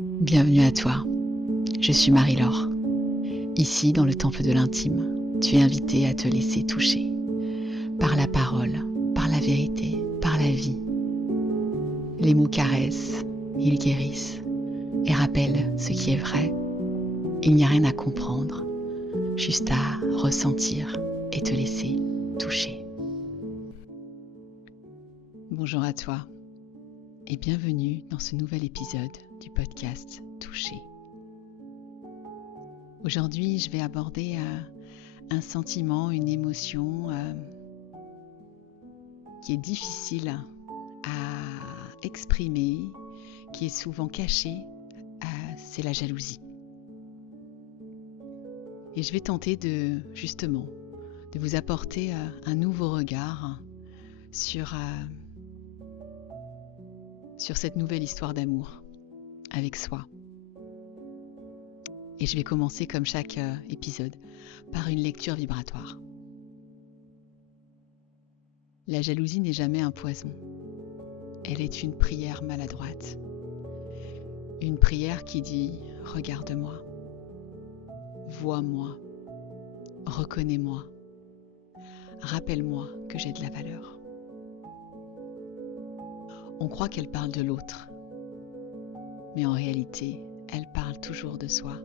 Bienvenue à toi, je suis Marie-Laure. Ici, dans le temple de l'intime, tu es invitée à te laisser toucher par la parole, par la vérité, par la vie. Les mots caressent, ils guérissent et rappellent ce qui est vrai. Il n'y a rien à comprendre, juste à ressentir et te laisser toucher. Bonjour à toi et bienvenue dans ce nouvel épisode du podcast Toucher. Aujourd'hui, je vais aborder un sentiment, une émotion qui est difficile à exprimer, qui est souvent cachée, c'est la jalousie. Et je vais tenter de vous apporter un nouveau regard sur cette nouvelle histoire d'amour avec soi. Et je vais commencer comme chaque épisode par une lecture vibratoire. La jalousie n'est jamais un poison. Elle est une prière maladroite. Une prière qui dit « Regarde-moi, vois-moi, reconnais-moi, rappelle-moi que j'ai de la valeur ». On croit qu'elle parle de l'autre, mais en réalité, elle parle toujours de soi,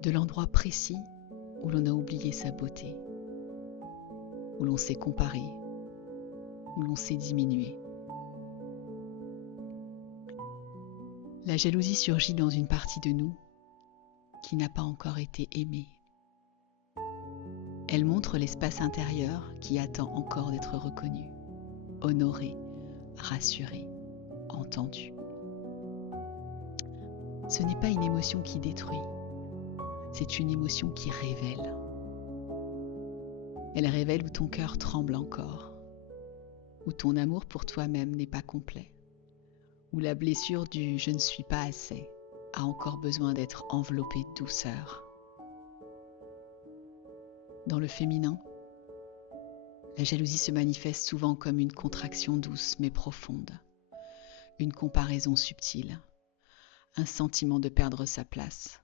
de l'endroit précis où l'on a oublié sa beauté, où l'on s'est comparé, où l'on s'est diminué. La jalousie surgit dans une partie de nous qui n'a pas encore été aimée. Elle montre l'espace intérieur qui attend encore d'être reconnu, honoré, rassuré, entendu. Ce n'est pas une émotion qui détruit, c'est une émotion qui révèle. Elle révèle où ton cœur tremble encore, où ton amour pour toi-même n'est pas complet, où la blessure du « je ne suis pas assez » a encore besoin d'être enveloppée de douceur. Dans le féminin, la jalousie se manifeste souvent comme une contraction douce mais profonde, une comparaison subtile, un sentiment de perdre sa place,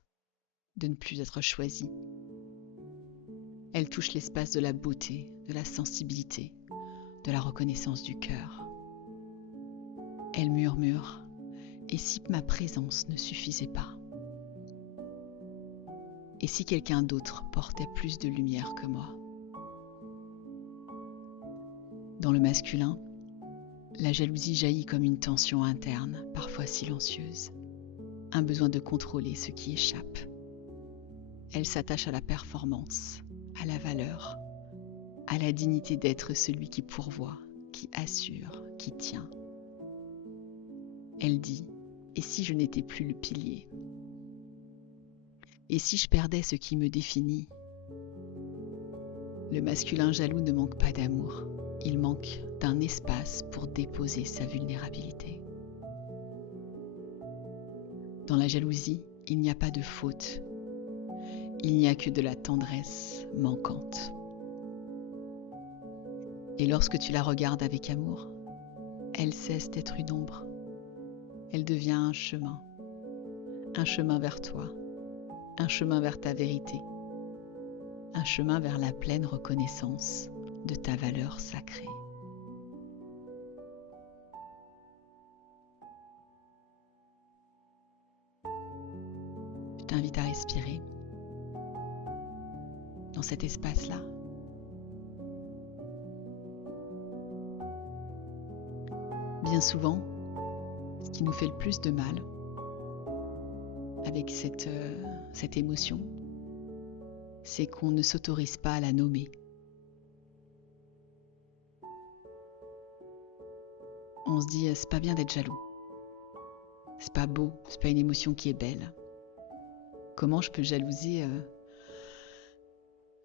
de ne plus être choisi. Elle touche l'espace de la beauté, de la sensibilité, de la reconnaissance du cœur. Elle murmure « Et si ma présence ne suffisait pas ? Et si quelqu'un d'autre portait plus de lumière que moi ?» Dans le masculin, la jalousie jaillit comme une tension interne, parfois silencieuse, un besoin de contrôler ce qui échappe. Elle s'attache à la performance, à la valeur, à la dignité d'être celui qui pourvoit, qui assure, qui tient. Elle dit « Et si je n'étais plus le pilier ? Et si je perdais ce qui me définit ?» Le masculin jaloux ne manque pas d'amour, il manque d'un espace pour déposer sa vulnérabilité. Dans la jalousie, il n'y a pas de faute, il n'y a que de la tendresse manquante. Et lorsque tu la regardes avec amour, elle cesse d'être une ombre. Elle devient un chemin vers toi, un chemin vers ta vérité, un chemin vers la pleine reconnaissance de ta valeur sacrée. Je t'invite à respirer dans cet espace-là. Bien souvent, ce qui nous fait le plus de mal avec cette émotion, c'est qu'on ne s'autorise pas à la nommer. On se dit, c'est pas bien d'être jaloux. C'est pas beau, c'est pas une émotion qui est belle. Comment je peux jalouser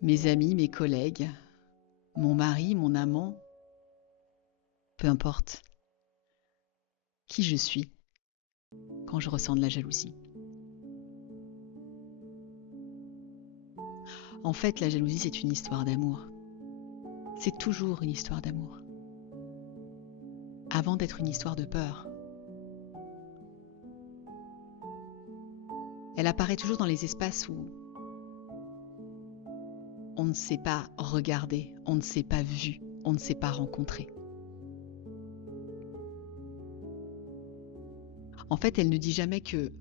mes amis, mes collègues, mon mari, mon amant, peu importe qui je suis quand je ressens de la jalousie. En fait, la jalousie, c'est une histoire d'amour. C'est toujours une histoire d'amour. Avant d'être une histoire de peur. Elle apparaît toujours dans les espaces où on ne s'est pas regardé, on ne s'est pas vu, on ne s'est pas rencontré. En fait, elle ne dit jamais que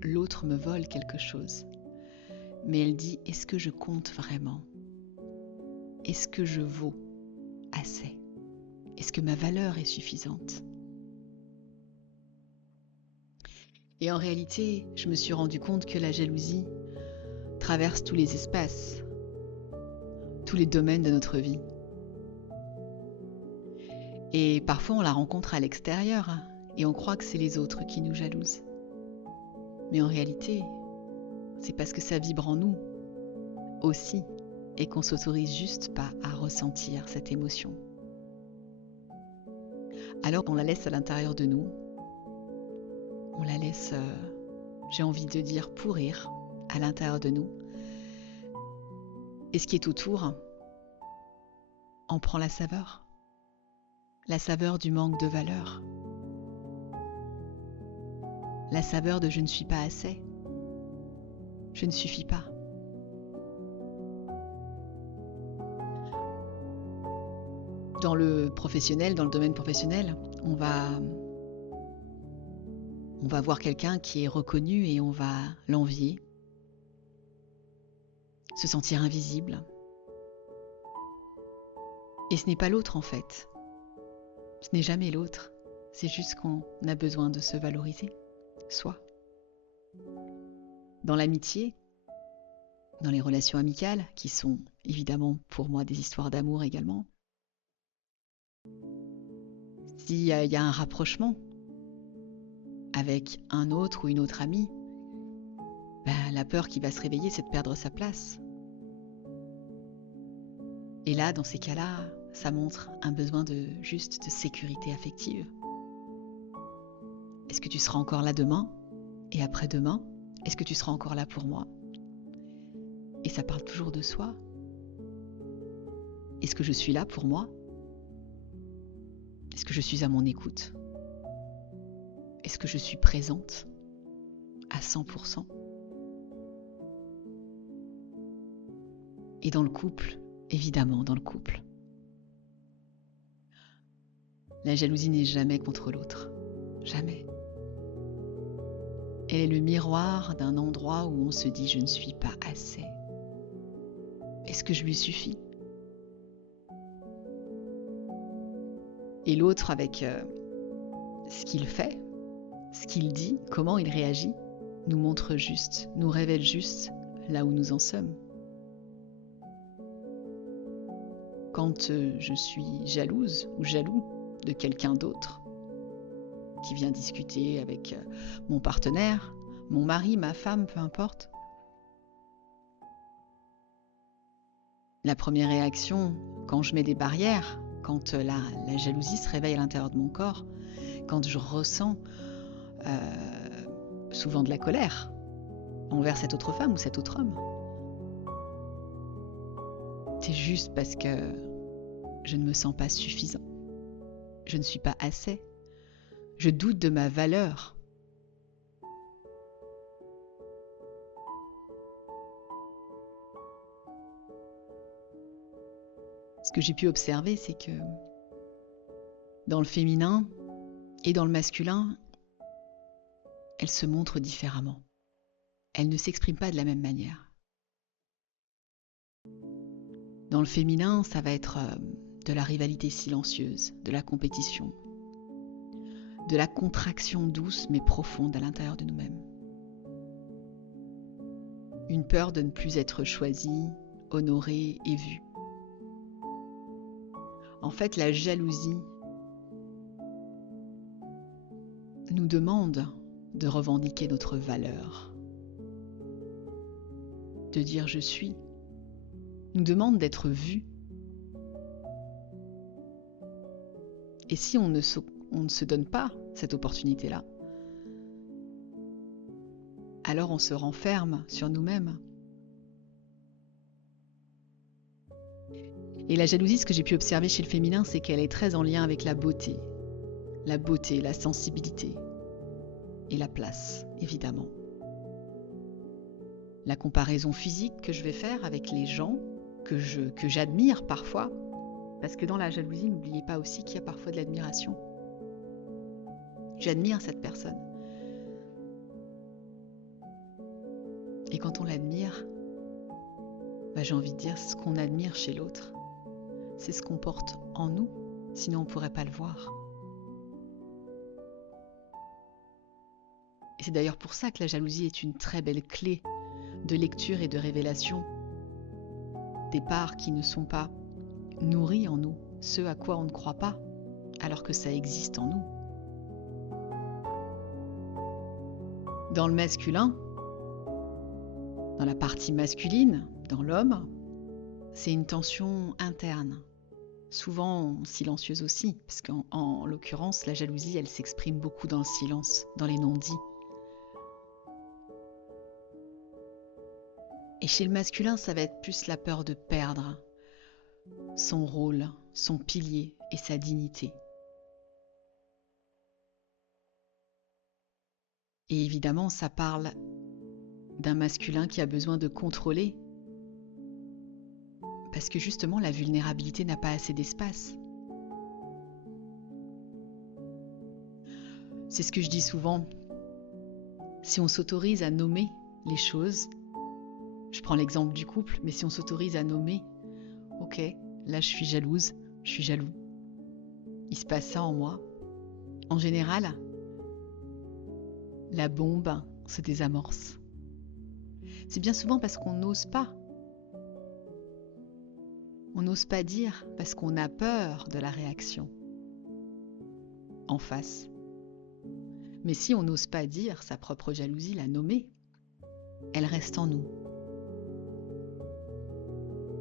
l'autre me vole quelque chose, mais elle dit: est-ce que je compte vraiment? Est-ce que je vaux assez? Est-ce que ma valeur est suffisante? Et en réalité, je me suis rendu compte que la jalousie traverse tous les espaces, tous les domaines de notre vie. Et parfois, on la rencontre à l'extérieur et on croit que c'est les autres qui nous jalousent. Mais en réalité, c'est parce que ça vibre en nous aussi et qu'on s'autorise juste pas à ressentir cette émotion. Alors on la laisse à l'intérieur de nous, on la laisse, j'ai envie de dire, pourrir à l'intérieur de nous. Et ce qui est autour en prend la saveur du manque de valeur, la saveur de je ne suis pas assez, je ne suffis pas. Dans le professionnel, dans le domaine professionnel, on va voir quelqu'un qui est reconnu et on va l'envier, se sentir invisible. Et ce n'est pas l'autre en fait. Ce n'est jamais l'autre. C'est juste qu'on a besoin de se valoriser, soi. Dans l'amitié, dans les relations amicales, qui sont évidemment pour moi des histoires d'amour également, s'il y a un rapprochement avec un autre ou une autre amie, la peur qui va se réveiller, c'est de perdre sa place. Et là, dans ces cas-là, ça montre un besoin de sécurité affective. Est-ce que tu seras encore là demain et après-demain? Est-ce que tu seras encore là pour moi? Et ça parle toujours de soi. Est-ce que je suis là pour moi? Est-ce que je suis à mon écoute? Est-ce que je suis présente à 100%? Et dans le couple, évidemment, dans le couple, la jalousie n'est jamais contre l'autre. Jamais. Elle est le miroir d'un endroit où on se dit « je ne suis pas assez ». Est-ce que je lui suffis? Et l'autre, avec ce qu'il fait, ce qu'il dit, comment il réagit, nous montre juste, nous révèle juste là où nous en sommes. Quand je suis jalouse ou jaloux de quelqu'un d'autre qui vient discuter avec mon partenaire, mon mari, ma femme, peu importe, la première réaction, quand je mets des barrières, quand la jalousie se réveille à l'intérieur de mon corps, quand je ressens souvent de la colère envers cette autre femme ou cet autre homme, c'est juste parce que je ne me sens pas suffisant. Je ne suis pas assez. Je doute de ma valeur. Ce que j'ai pu observer, c'est que dans le féminin et dans le masculin, elle se montre différemment. Elle ne s'exprime pas de la même manière. Dans le féminin, ça va être de la rivalité silencieuse, de la compétition, de la contraction douce mais profonde à l'intérieur de nous-mêmes. Une peur de ne plus être choisie, honorée et vue. En fait, la jalousie nous demande de revendiquer notre valeur, de dire « je suis », nous demande d'être vu. Et si on ne se donne pas cette opportunité-là, alors on se renferme sur nous-mêmes. Et la jalousie, ce que j'ai pu observer chez le féminin, c'est qu'elle est très en lien avec la beauté, la sensibilité et la place, évidemment. la comparaison physique que je vais faire avec les gens que j'admire parfois. Parce que dans la jalousie, n'oubliez pas aussi qu'il y a parfois de l'admiration. J'admire cette personne. Et quand on l'admire, j'ai envie de dire, ce qu'on admire chez l'autre, c'est ce qu'on porte en nous, sinon on ne pourrait pas le voir. Et c'est d'ailleurs pour ça que la jalousie est une très belle clé de lecture et de révélation des parts qui ne sont pas nourries en nous, ce à quoi on ne croit pas, alors que ça existe en nous. Dans le masculin, dans la partie masculine, dans l'homme, c'est une tension interne, souvent silencieuse aussi, parce qu'en l'occurrence, la jalousie, elle s'exprime beaucoup dans le silence, dans les non-dits. Et chez le masculin, ça va être plus la peur de perdre son rôle, son pilier et sa dignité. Et évidemment, ça parle d'un masculin qui a besoin de contrôler, parce que justement, la vulnérabilité n'a pas assez d'espace. C'est ce que je dis souvent. Si on s'autorise à nommer les choses, je prends l'exemple du couple, mais si on s'autorise à nommer, ok, là je suis jalouse, je suis jaloux, il se passe ça en moi, en général, la bombe se désamorce. C'est bien souvent parce qu'on n'ose pas. On n'ose pas dire parce qu'on a peur de la réaction en face. Mais si on n'ose pas dire sa propre jalousie, la nommer, elle reste en nous.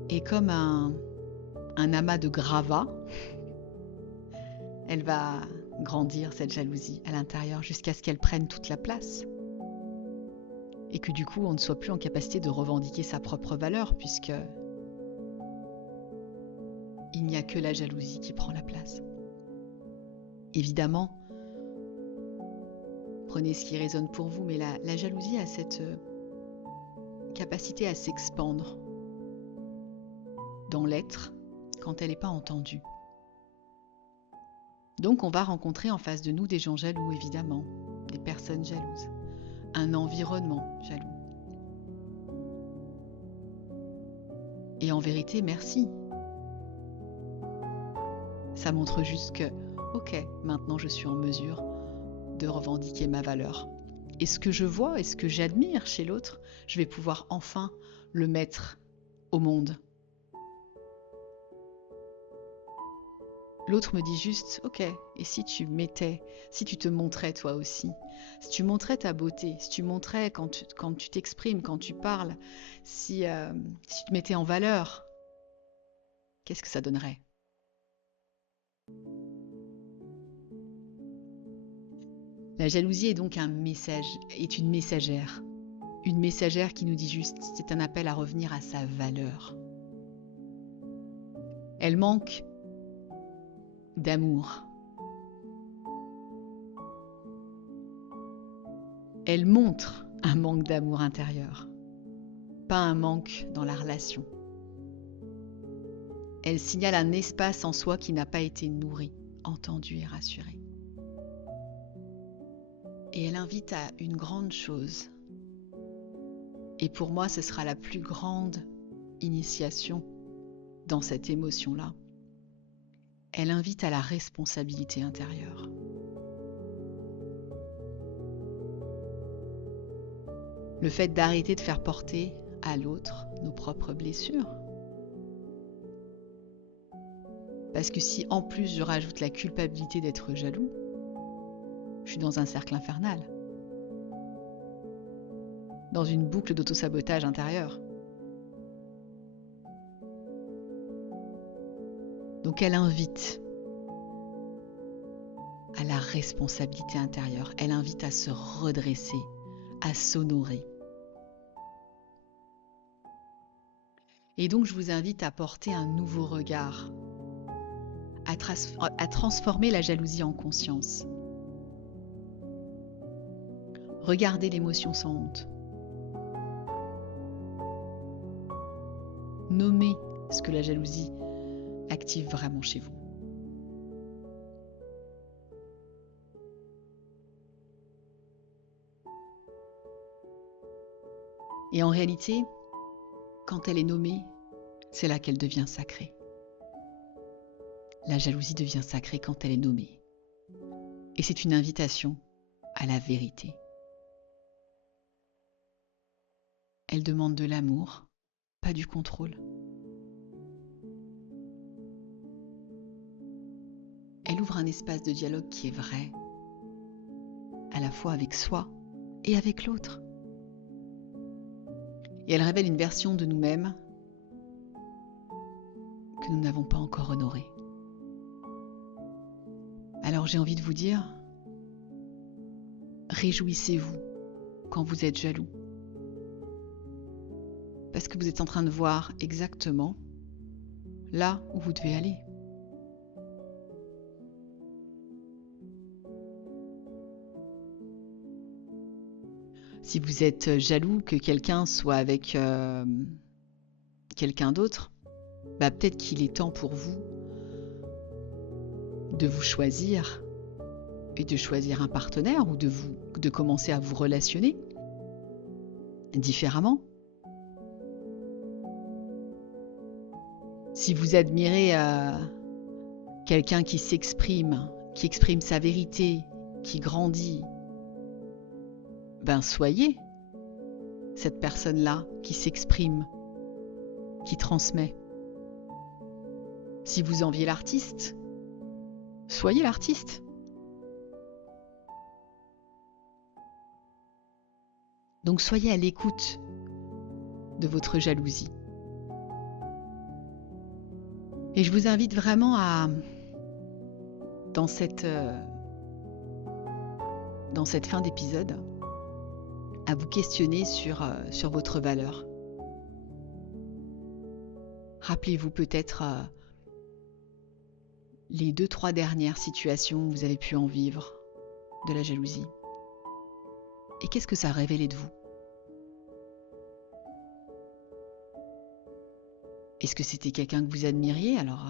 Et comme un amas de gravats, elle va grandir cette jalousie à l'intérieur jusqu'à ce qu'elle prenne toute la place. Et que du coup, on ne soit plus en capacité de revendiquer sa propre valeur, puisque il n'y a que la jalousie qui prend la place. Évidemment, prenez ce qui résonne pour vous, mais la jalousie a cette capacité à s'expandre dans l'être quand elle n'est pas entendue. Donc on va rencontrer en face de nous des gens jaloux, évidemment, des personnes jalouses, un environnement jaloux. Et en vérité, merci. Ça montre juste que, ok, maintenant je suis en mesure de revendiquer ma valeur. Et ce que je vois et ce que j'admire chez l'autre, je vais pouvoir enfin le mettre au monde. L'autre me dit juste, ok, et si tu te montrais toi aussi, si tu montrais ta beauté, si tu montrais quand tu t'exprimes, quand tu parles, si tu te mettais en valeur, qu'est-ce que ça donnerait ? La jalousie est donc une messagère. Une messagère qui nous dit juste, c'est un appel à revenir à sa valeur. Elle manque d'amour. Elle montre un manque d'amour intérieur, pas un manque dans la relation. Elle signale un espace en soi qui n'a pas été nourri, entendu et rassuré. Et elle invite à une grande chose. Et pour moi, ce sera la plus grande initiation dans cette émotion-là. Elle invite à la responsabilité intérieure. Le fait d'arrêter de faire porter à l'autre nos propres blessures. Parce que si en plus je rajoute la culpabilité d'être jaloux, je suis dans un cercle infernal. Dans une boucle d'autosabotage intérieur. Donc elle invite à la responsabilité intérieure. Elle invite à se redresser, à s'honorer. Et donc je vous invite à porter un nouveau regard, à transformer la jalousie en conscience. Regardez l'émotion sans honte. nommer ce que la jalousie active vraiment chez vous. Et en réalité, quand elle est nommée, c'est là qu'elle devient sacrée. La jalousie devient sacrée quand elle est nommée. Et c'est une invitation à la vérité. Elle demande de l'amour, pas du contrôle. Elle ouvre un espace de dialogue qui est vrai, à la fois avec soi et avec l'autre. Et elle révèle une version de nous-mêmes que nous n'avons pas encore honorée. Alors j'ai envie de vous dire, réjouissez-vous quand vous êtes jaloux. Parce que vous êtes en train de voir exactement là où vous devez aller. Si vous êtes jaloux que quelqu'un soit avec quelqu'un d'autre, peut-être qu'il est temps pour vous de vous choisir et de choisir un partenaire ou de commencer à vous relationner différemment. Si vous admirez quelqu'un qui s'exprime, qui exprime sa vérité, qui grandit, soyez cette personne-là qui s'exprime, qui transmet. Si vous enviez l'artiste, soyez l'artiste. Donc soyez à l'écoute de votre jalousie. Et je vous invite vraiment dans cette fin d'épisode, à vous questionner sur votre valeur. Rappelez-vous peut-être les 2-3 dernières situations où vous avez pu en vivre de la jalousie. Et qu'est-ce que ça a révélé de vous? Est-ce que c'était quelqu'un que vous admiriez? Alors,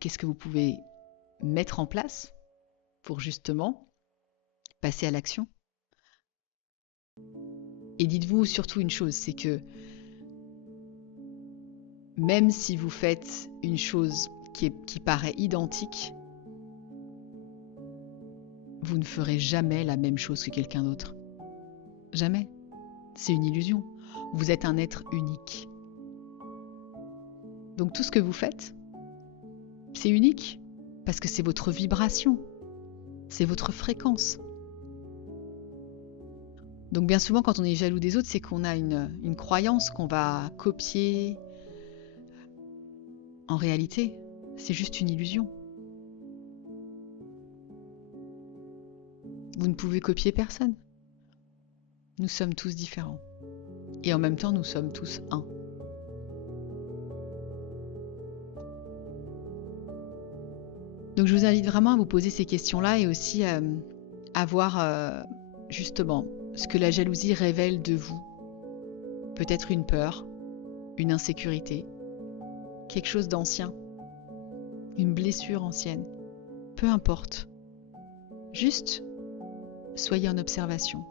qu'est-ce que vous pouvez mettre en place pour justement passer à l'action? Et dites-vous surtout une chose, c'est que même si vous faites une chose qui paraît identique, vous ne ferez jamais la même chose que quelqu'un d'autre. Jamais. C'est une illusion. Vous êtes un être unique. Donc tout ce que vous faites, c'est unique, parce que c'est votre vibration, c'est votre fréquence. Donc bien souvent, quand on est jaloux des autres, c'est qu'on a une croyance qu'on va copier. En réalité, c'est juste une illusion. Vous ne pouvez copier personne. Nous sommes tous différents. Et en même temps, nous sommes tous un. Donc je vous invite vraiment à vous poser ces questions-là et aussi à voir justement ce que la jalousie révèle de vous. Peut-être une peur, une insécurité, quelque chose d'ancien, une blessure ancienne, peu importe. Juste, soyez en observation.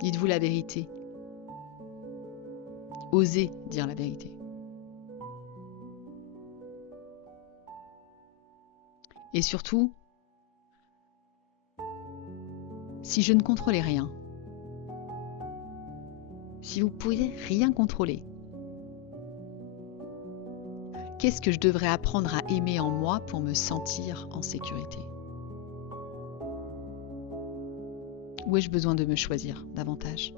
Dites-vous la vérité. Osez dire la vérité. Et surtout, si je ne contrôlais rien, si vous ne pouvez rien contrôler, qu'est-ce que je devrais apprendre à aimer en moi pour me sentir en sécurité? Où ai-je besoin de me choisir davantage?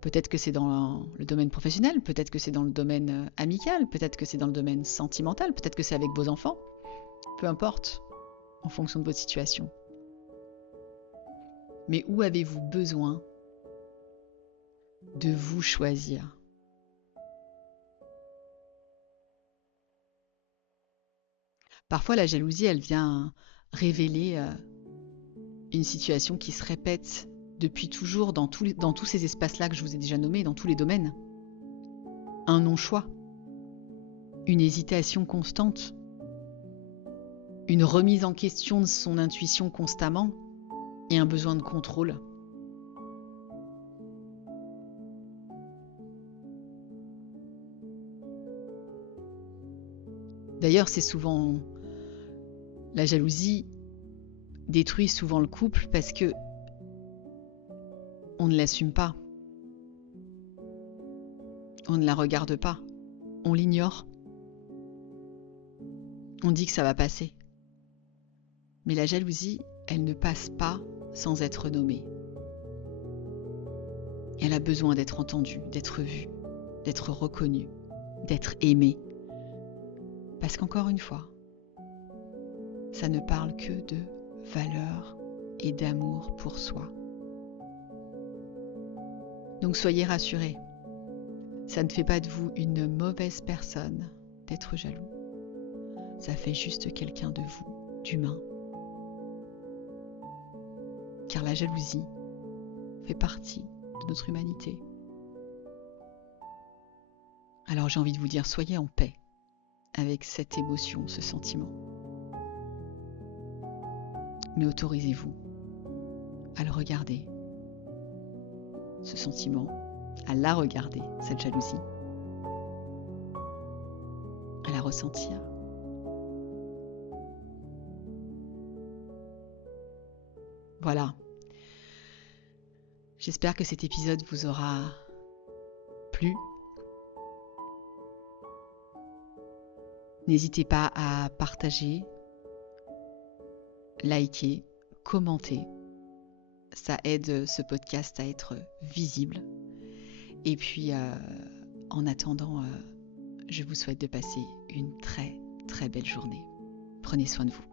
Peut-être que c'est dans le domaine professionnel, peut-être que c'est dans le domaine amical, peut-être que c'est dans le domaine sentimental, peut-être que c'est avec vos enfants. Peu importe, en fonction de votre situation. Mais où avez-vous besoin de vous choisir? Parfois, la jalousie, elle vient révéler une situation qui se répète depuis toujours dans tous ces espaces-là que je vous ai déjà nommés, dans tous les domaines. Un non-choix. une hésitation constante, une remise en question de son intuition constamment et un besoin de contrôle. D'ailleurs, c'est souvent la jalousie détruit souvent le couple parce que on ne l'assume pas, on ne la regarde pas, on l'ignore, on dit que ça va passer. Mais la jalousie, elle ne passe pas sans être nommée. Elle a besoin d'être entendue, d'être vue, d'être reconnue, d'être aimée. Parce qu'encore une fois, ça ne parle que de valeur et d'amour pour soi. Donc soyez rassurés, ça ne fait pas de vous une mauvaise personne d'être jaloux. Ça fait juste quelqu'un de vous, d'humain. Car la jalousie fait partie de notre humanité. Alors j'ai envie de vous dire, soyez en paix avec cette émotion, ce sentiment. Mais autorisez-vous à le regarder, ce sentiment, à la regarder, cette jalousie, à la ressentir. Voilà. J'espère que cet épisode vous aura plu. N'hésitez pas à partager, liker, commenter. Ça aide ce podcast à être visible. Et puis, en attendant, je vous souhaite de passer une très, très belle journée. Prenez soin de vous.